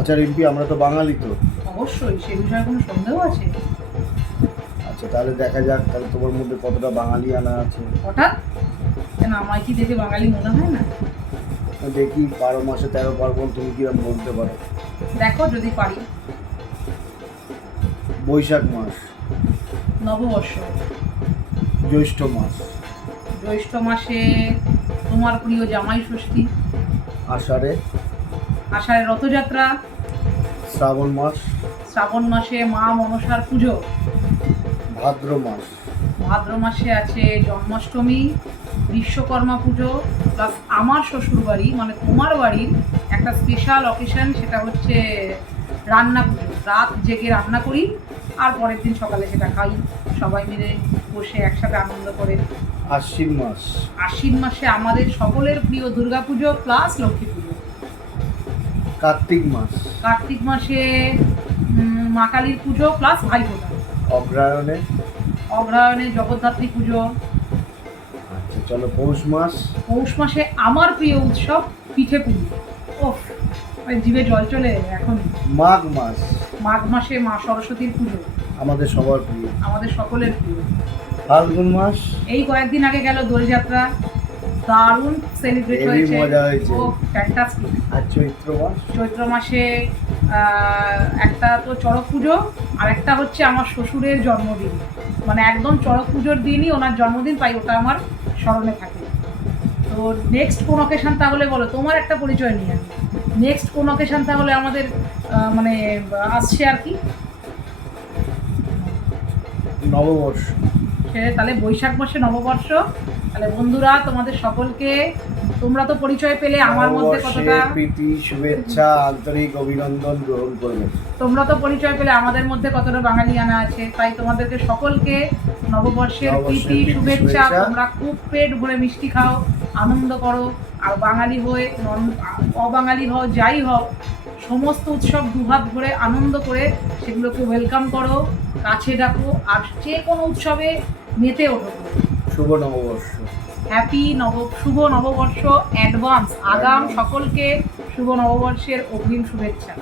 আচ্ছা রিম্পি আমরা তো বাঙালি তো। অবশ্যই সে বিষয়ে কোনো সন্দেহ আছে? আচ্ছা তাহলে দেখা যাক তাহলে তোমার মধ্যে কতটা বাঙালি আনা আছে। হঠাৎ? কেন আমায় কি দেখে বাঙালি মনে হয় না? দেখি বারো মাসে তেরো পার্বণ তুমি কিরম বলতে পারো? দেখো যদি পারি। বৈশাখ মাস। নববর্ষ। জ্যৈষ্ঠ মাস। জ্যৈষ্ঠ মাসে তোমার প্রিয় জামাই ষষ্ঠী। আষাঢ়ে। আষাঢ়ে রথযাত্রা। শ্রাবণ মাস। শ্রাবণ মাসে মা মনসার পুজো। ভাদ্র মাস। ভাদ্র মাসে আছে জন্মাষ্টমী বিশ্বকর্মা পুজো প্লাস আমার শ্বশুর বাড়ি মানে তোমার বাড়ির একটা স্পেশাল অকেশন সেটা হচ্ছে রান্না পুজো। রাত জেগে রান্না করি আর পরের দিন সকালে সেটা খাই। সবাই মিলে বসে একসাথে আনন্দ করে। আশ্বিন মাস। আশ্বিন মাসে আমাদের সকলের প্রিয় দুর্গা পুজো প্লাস লক্ষ্মী পুজো। কার্তিক মাস। কার্তিক মাসে মা কালীর পুজো প্লাস ভাইফোঁটা। অগ্রায়ণে অগ্রহায়ণে জগদ্ধাত্রী পুজো। আচ্ছা চলো পৌষ মাস। পৌষ মাসে আমার প্রিয় উৎসব পিঠে ওফ ওই জিভে জল চলে এখন। মাঘ মাস। মাঘ মাসে মা সরস্বতীর পুজো। আমাদের সবার প্রিয়। আমাদের সকলের প্রিয়। ফাল্গুন মাস। এই কয়েকদিন আগে গেল দোলযাত্রা। দারুণ সেলিব্রেট হয়েছে। ও ফ্যান্টাস্টিক আর চৈত্র মাস? চৈত্র মাসে একটা তো চড়ক পুজো আর একটা হচ্ছে আমার শ্বশুরের জন্মদিন। মানে একদম চড়ক পুজোর দিনই ওনার জন্মদিন তাই ওটা আমার স্মরণে থাকে। তো নেক্সট কোন অকেশন তাহলে বলো? তোমার একটা পরিচয় নিয়ে নেক্সট কোন অকেশন তাহলে আমাদের মানে আসছে আর কি? নববর্ষ। সে তাহলে বৈশাখ মাসে নববর্ষ। তাহলে বন্ধুরা তোমাদের সকলকে তোমরা তো পরিচয় পেলে আমার মধ্যে কতটা। প্রীতি শুভেচ্ছা আন্তরিক অভিনন্দন গ্রহণ করবে তোমরা তো পরিচয় পেলে আমাদের মধ্যে কতটা বাঙালিয়ানা আছে। তাই তোমাদেরকে সকলকে নববর্ষের প্রীতি শুভেচ্ছা। তোমরা খুব পেট ভরে মিষ্টি খাও আনন্দ করো আর বাঙালি হয়ে অবাঙালি হও যাই হও সমস্ত উৎসব দুহাত ভরে আনন্দ করে সেগুলোকে ওয়েলকাম করো কাছে ডাকো আর যে কোনো উৎসবে মেতে ওঠো। শুভ নববর্ষ। হ্যাপি নব শুভ নববর্ষ অ্যাডভান্স আগাম সকলকে শুভ নববর্ষের অগ্রিম শুভেচ্ছা।